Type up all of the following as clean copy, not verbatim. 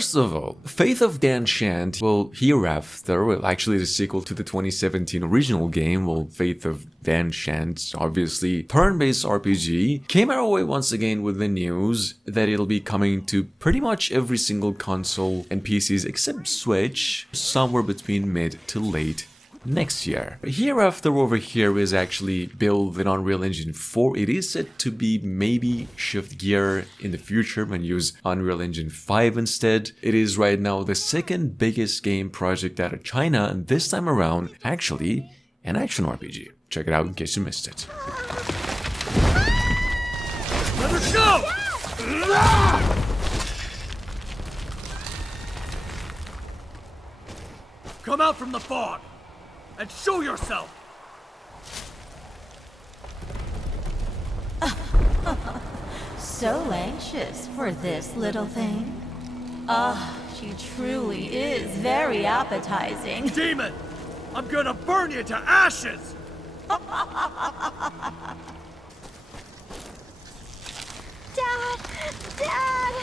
First of all, Faith of Dan Shant, well, hereafter, well, actually the sequel to the 2017 original game, well, Faith of Dan Shant, obviously, turn-based RPG, came our way once again with the news that it'll be coming to pretty much every single console and PCs except Switch, somewhere between mid to late next year. Hereafter over here is actually built in Unreal Engine 4. It is said to be maybe shift gear in the future and use Unreal Engine 5 instead. It is right now the second biggest game project out of China, and this time around, actually, an action RPG. Check it out in case you missed it. Let her go! Come out from the fog and show yourself! So anxious for this little thing. She truly is very appetizing. Demon! I'm gonna burn you to ashes! Dad! Dad!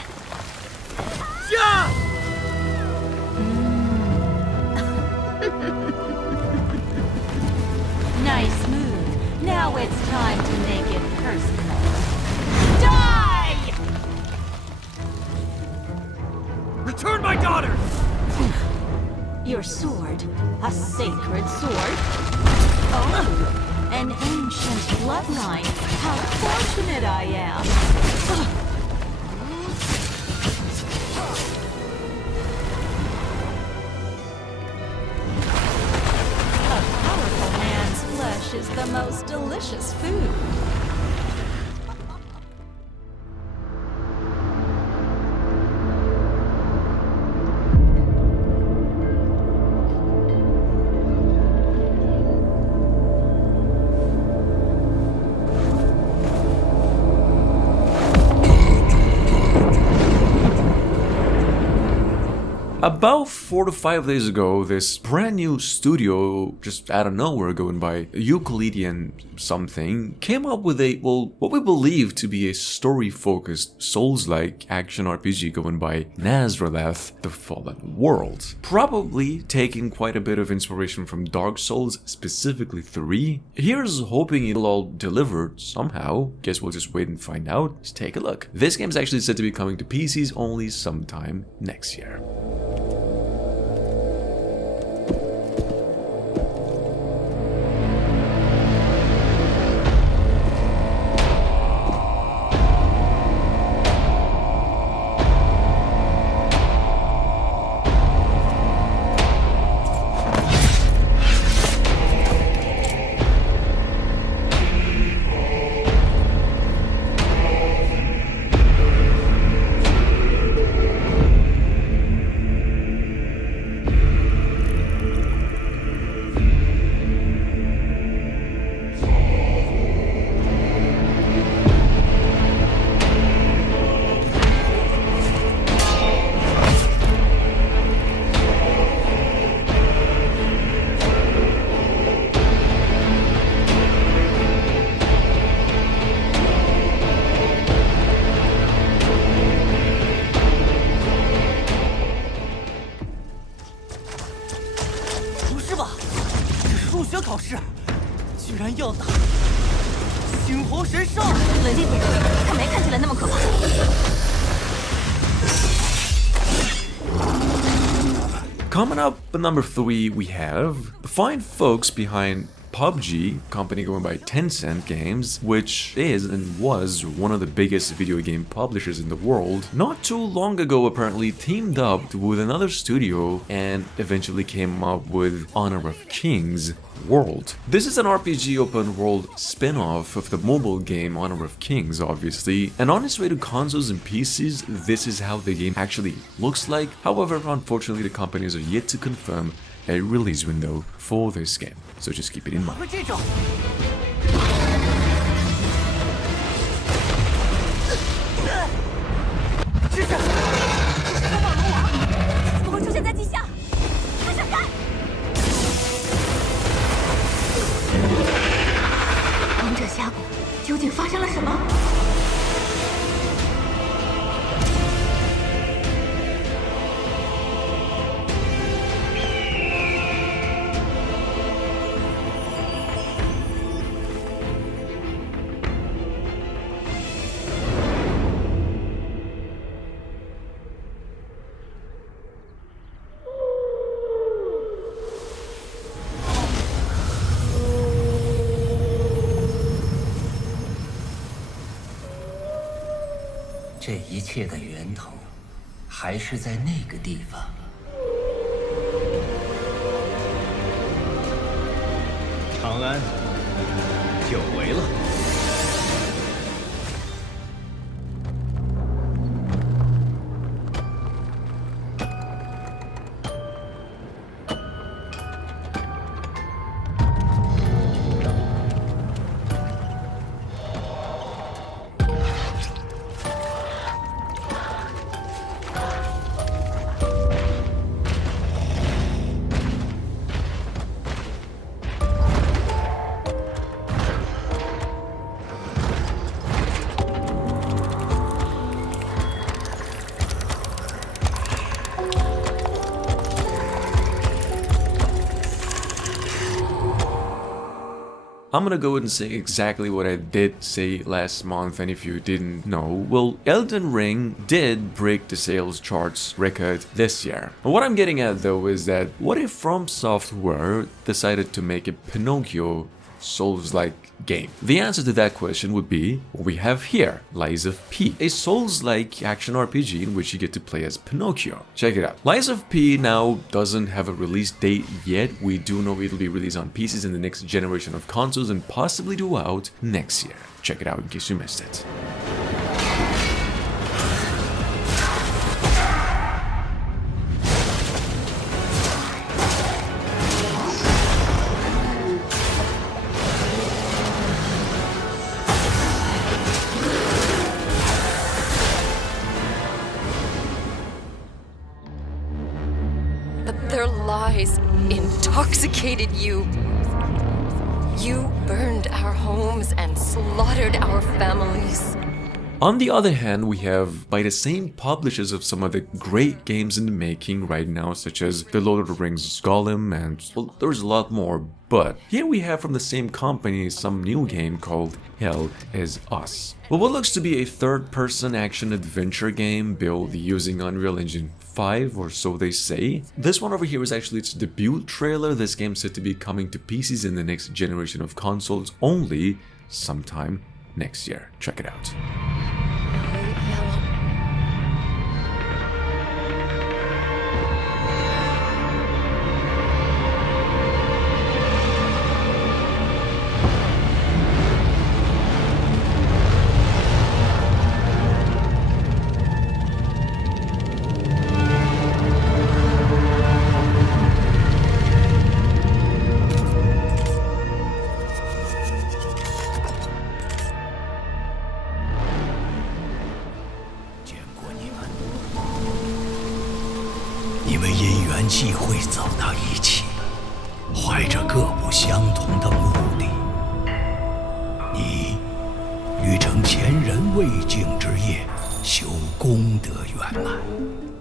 Yeah! Nice move. Now it's time to make it personal. Die! Return my daughter! Your sword. A sacred sword? Oh, an ancient bloodline. How fortunate I am. A powerful man's flesh is the most delicious food. About 4 to 5 days ago, this brand new studio, just out of nowhere going by Euclidean something, came up with a, well, what we believe to be a story-focused Souls-like action RPG going by Nazarath, The Fallen World. Probably taking quite a bit of inspiration from Dark Souls, specifically 3. Here's hoping it'll all deliver somehow. Guess we'll just wait and find out. Let's take a look. This game's actually said to be coming to PCs only sometime next year. Coming up at number 3, we have the fine folks behind PUBG, company going by Tencent Games, which is and was one of the biggest video game publishers in the world. Not too long ago, apparently teamed up with another studio and eventually came up with Honor of Kings World. This is an RPG open world spin-off of the mobile game Honor of Kings, obviously, and on its way to consoles and PCs, this is how the game actually looks like. However, unfortunately, the companies are yet to confirm a release window for this game, so just keep it in mind. 这一切的源头，还是在那个地方。长安，久违了。I'm gonna go ahead and say exactly what I did say last month, and if you didn't know, well, Elden Ring did break the sales charts record this year. But what I'm getting at though is that what if From Software decided to make a Pinocchio Souls-like game? The answer to that question would be what we have here, Lies of P, a Souls-like action RPG in which you get to play as Pinocchio. Check it out. Lies of P now doesn't have a release date yet. We do know it'll be released on PCs in the next generation of consoles and possibly due out next year. Check it out in case you missed it. But their lies intoxicated you. You burned our homes and slaughtered our families. On the other hand, we have by the same publishers of some of the great games in the making right now, such as the Lord of the Rings Golem, and well, there's a lot more. But here we have from the same company some new game called Hell Is Us. Well, what looks to be a third-person action-adventure game built using Unreal Engine 5, or so they say. This one over here is actually its debut trailer. This game's said to be coming to PCs in the next generation of consoles only sometime next year. Check it out.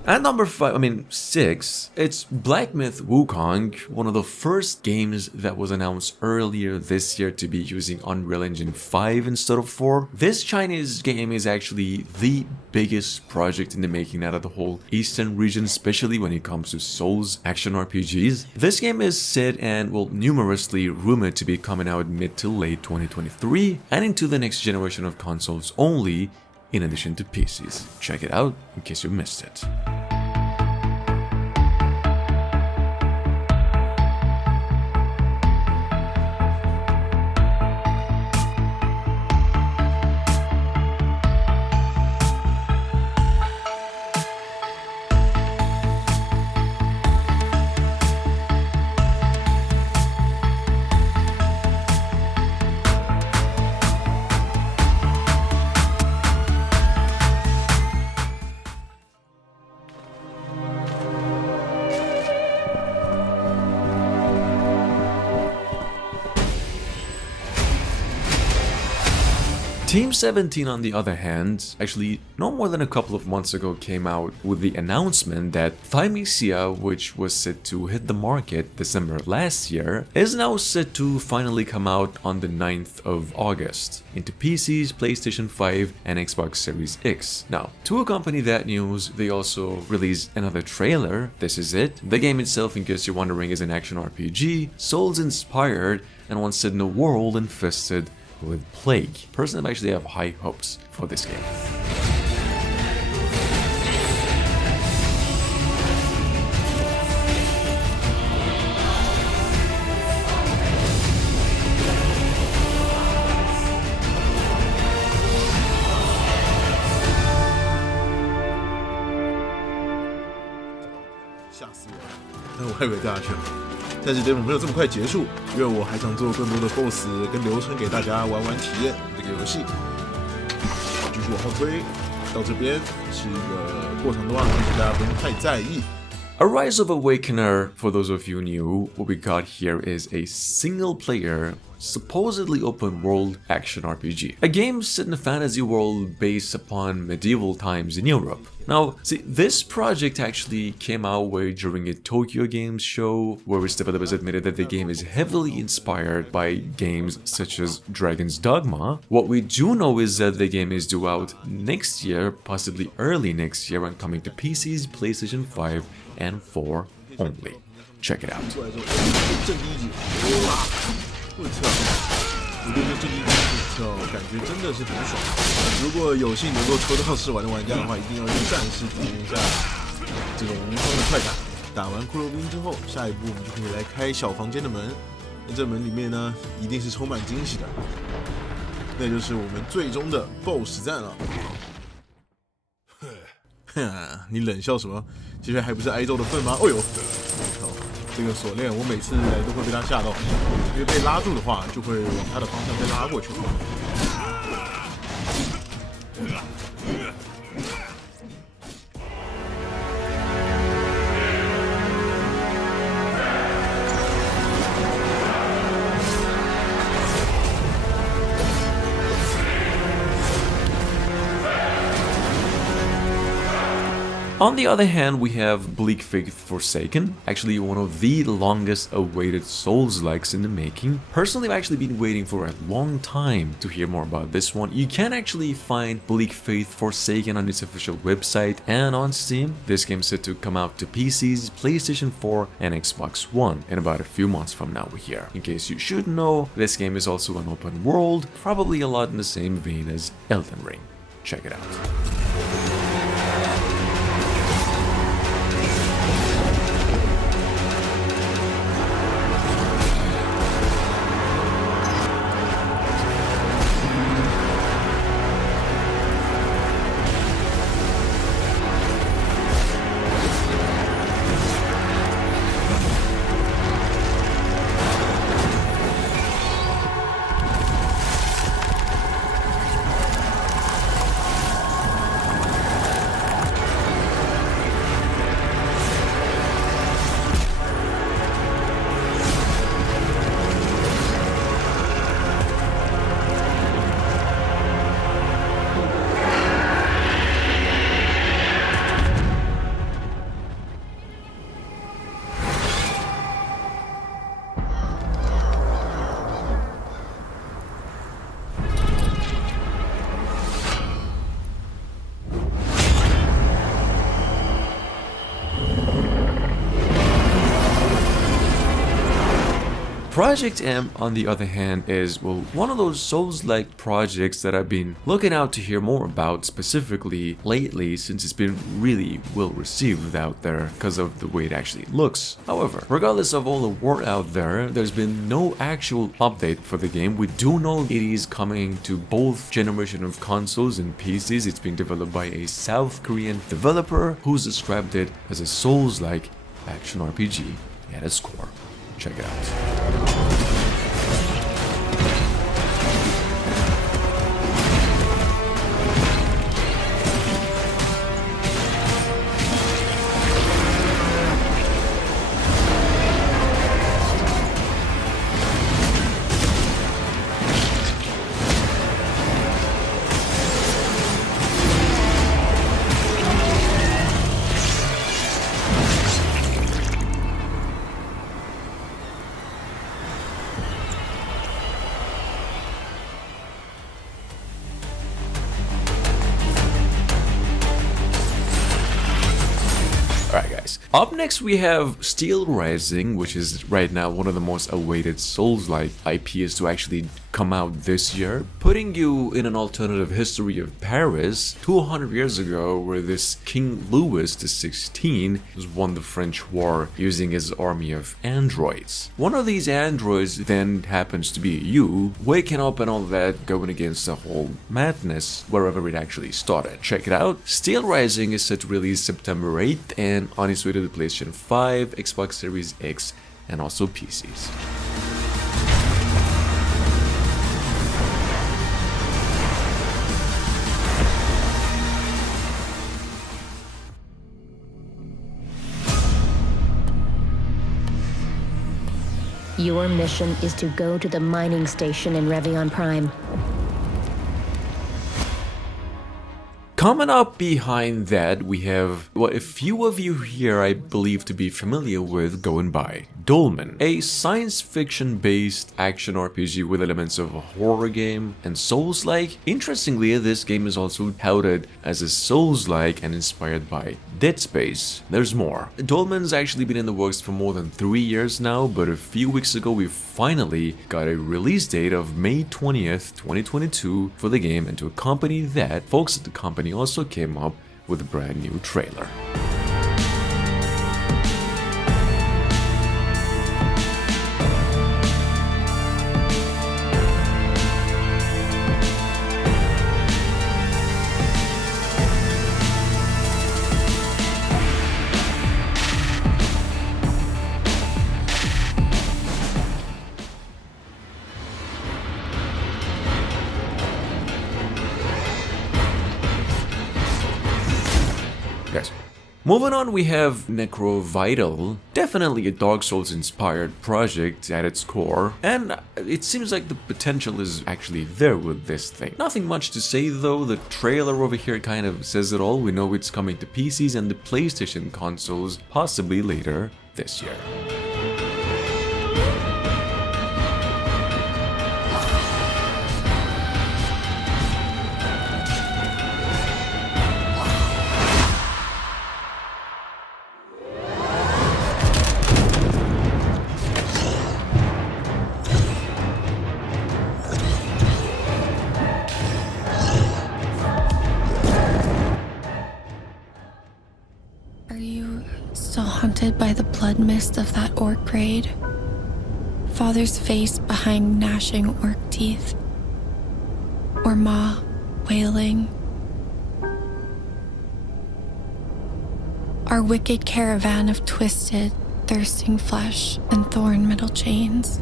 At number 6, it's Black Myth Wukong, one of the first games that was announced earlier this year to be using Unreal Engine 5 instead of 4. This Chinese game is actually the biggest project in the making out of the whole Eastern region, especially when it comes to Souls action RPGs. This game is said and, well, numerously rumored to be coming out mid to late 2023 and into the next generation of consoles only, in addition to PCs. Check it out in case you missed it. Team 17, on the other hand, actually no more than a couple of months ago came out with the announcement that Thia, which was set to hit the market December last year, is now set to finally come out on the 9th of August into PCs, PlayStation 5 and Xbox Series X. Now, to accompany that news, they also released another trailer. This is it. The game itself, in case you're wondering, is an action RPG, Souls inspired, and once set in a world infested with plague. Personally, I actually have high hopes for this game. 还以为掉下去了。但是 demo 没有这么快结束，因为我还想做更多的 BOSS 跟流程给大家玩体验这个游戏。继续往后推，到这边是一个过程的话，大家不用太在意。A Rise of Awakener, for those of you new, what we got here is a single-player, supposedly open-world action RPG. A game set in a fantasy world based upon medieval times in Europe. Now, see, this project actually came our way during a Tokyo Games show, where its developers admitted that the game is heavily inspired by games such as Dragon's Dogma. What we do know is that the game is due out next year, possibly early next year, and coming to PCs, PlayStation 5, and 4 only. Check it out. 正第一集，哇！我操！我对这正第一集感觉真的是很爽。如果有幸能够抽到试玩的玩家的话，一定要用战士体验一下这种无双的快感。打完骷髅兵之后，下一步我们就可以来开小房间的门。那这门里面呢，一定是充满惊喜的，那就是我们最终的 BOSS 战了。你冷笑什么？其实还不是挨揍的份吗？哦呦，靠！这个锁链我每次来都会被他吓到，因为被拉住的话，就会往他的方向被拉过去。On the other hand, we have Bleak Forsaken, actually one of the longest awaited Souls-likes in the making. Personally, I've actually been waiting for a long time to hear more about this one. You can actually find Bleak Forsaken on its official website and on Steam. This game's set to come out to PCs, PlayStation 4 and Xbox One in about a few months from now here. In case you should know, this game is also an open world, probably a lot in the same vein as Elden Ring. Check it out. Project M, on the other hand, is, well, one of those Souls-like projects that I've been looking out to hear more about, specifically lately, since it's been really well received out there because of the way it actually looks. However, regardless of all the word out there, there's been no actual update for the game. We do know it is coming to both generation of consoles and PCs. It's being developed by a South Korean developer who's described it as a Souls-like action RPG at its core. Check it out. Up next we have Steelrising, which is right now one of the most awaited Souls-like IPs to actually come out this year, putting you in an alternative history of Paris 200 years ago, where this King Louis XVI won the French War using his army of androids. One of these androids then happens to be you, waking up and all that, going against the whole madness wherever it actually started. Check it out. Steelrising is set to release September 8th and on its way to the PlayStation 5, Xbox Series X, and also PCs. Your mission is to go to the mining station in Revion Prime. Coming up behind that, we have what a few of you here I believe to be familiar with going by Dolmen, a science fiction based action RPG with elements of a horror game and Souls-like. Interestingly, this game is also touted as a Souls-like and inspired by Dead Space. There's more. Dolmen's actually been in the works for more than 3 years now, but a few weeks ago we finally got a release date of May 20th, 2022 for the game, and to accompany that, folks at the company also came up with a brand new trailer. Guys, moving on, we have Necro-Vital, definitely a Dark Souls inspired project at its core, and it seems like the potential is actually there with this thing. Nothing much to say though, the trailer over here kind of says it all. We know it's coming to PCs and the PlayStation consoles possibly later this year. Still haunted by the blood mist of that orc raid. Father's face behind gnashing orc teeth. Or Ma wailing. Our wicked caravan of twisted, thirsting flesh and thorn metal chains.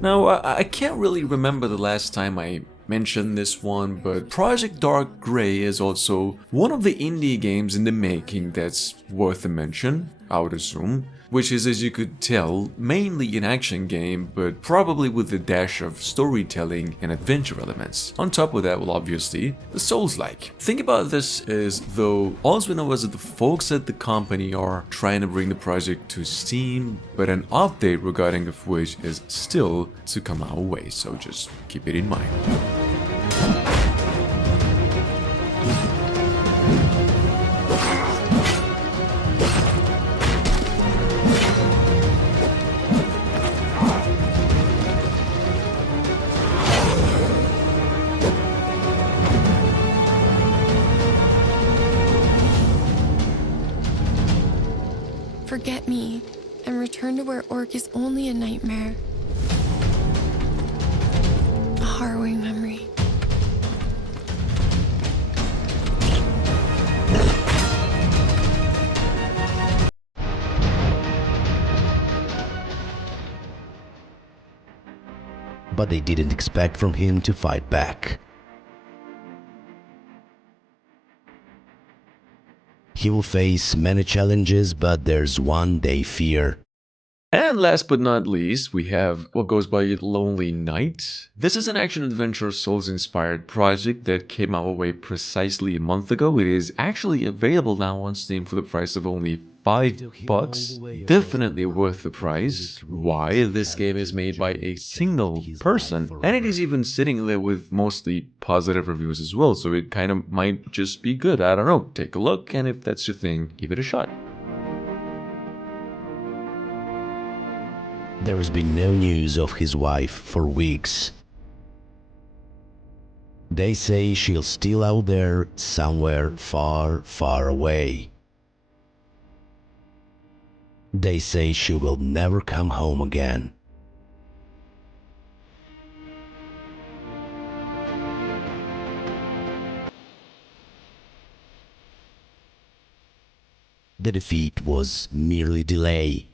Now, I can't really remember the last time I mentioned this one, but Project Dark Grey is also one of the indie games in the making that's worth a mention, I would assume, which is, as you could tell, mainly an action game, but probably with a dash of storytelling and adventure elements. On top of that, well, obviously, the Souls-like. Think about this as though all we know is that the folks at the company are trying to bring the project to Steam, but an update regarding of which is still to come our way, so just keep it in mind. Forget me and return to where Orc is only a nightmare. A harrowing memory. But they didn't expect from him to fight back. He will face many challenges, but there's one they fear. And last but not least, we have what goes by Lonely Knight. This is an action-adventure Souls-inspired project that came our way precisely a month ago. It is actually available now on Steam for the price of only $5. Definitely worth the price. Why? This game is made by a single person, and it is even sitting there with mostly positive reviews as well, so it kind of might just be good. I don't know. Take a look, and if that's your thing, give it a shot. There has been no news of his wife for weeks. They say she's still out there somewhere far, far away. They say she will never come home again. The defeat was merely delay.